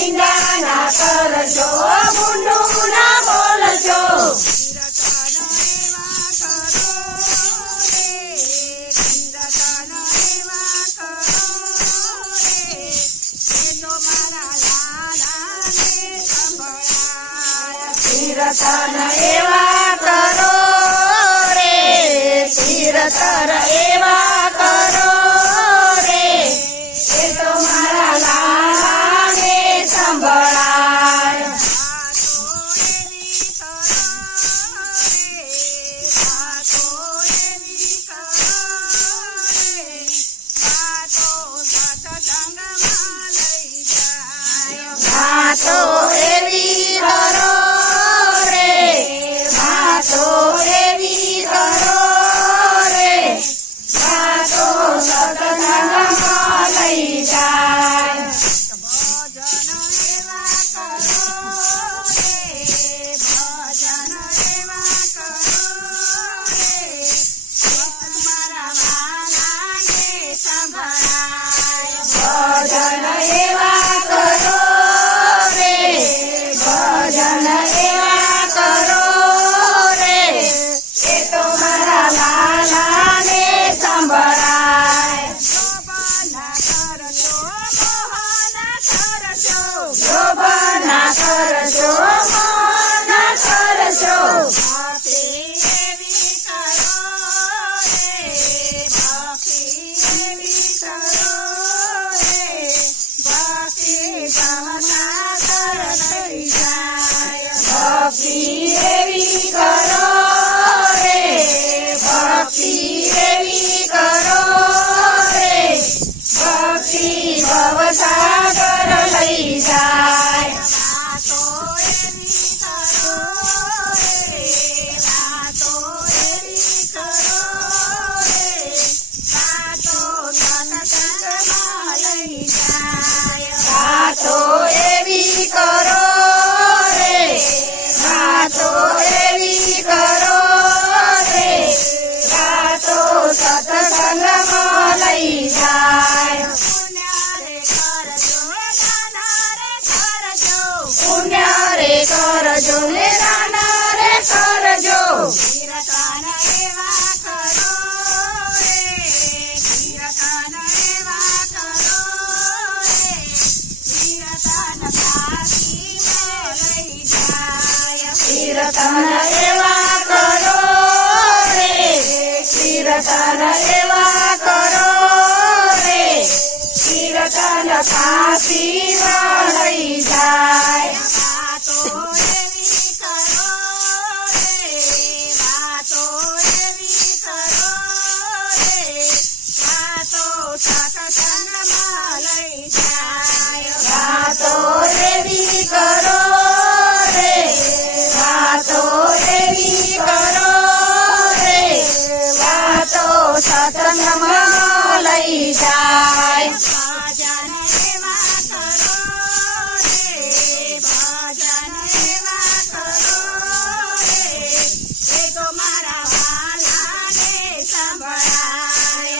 નિંદા ના કરજો ભૂંડું ના બોલજો રતન એવા કરો રે તીરતર એવા કરજો ને દાન રે કરજો. કીર્તન એવા કરો રે કીર્તન એવા કરો રે. કીર્તન કાશીમાં લઈ સત્સંગમાં લઈ જાય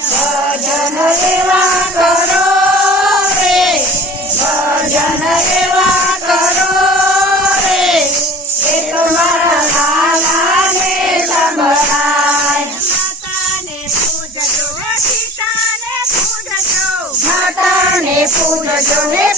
ભજન એવા કરો રે ભજન apaixonei.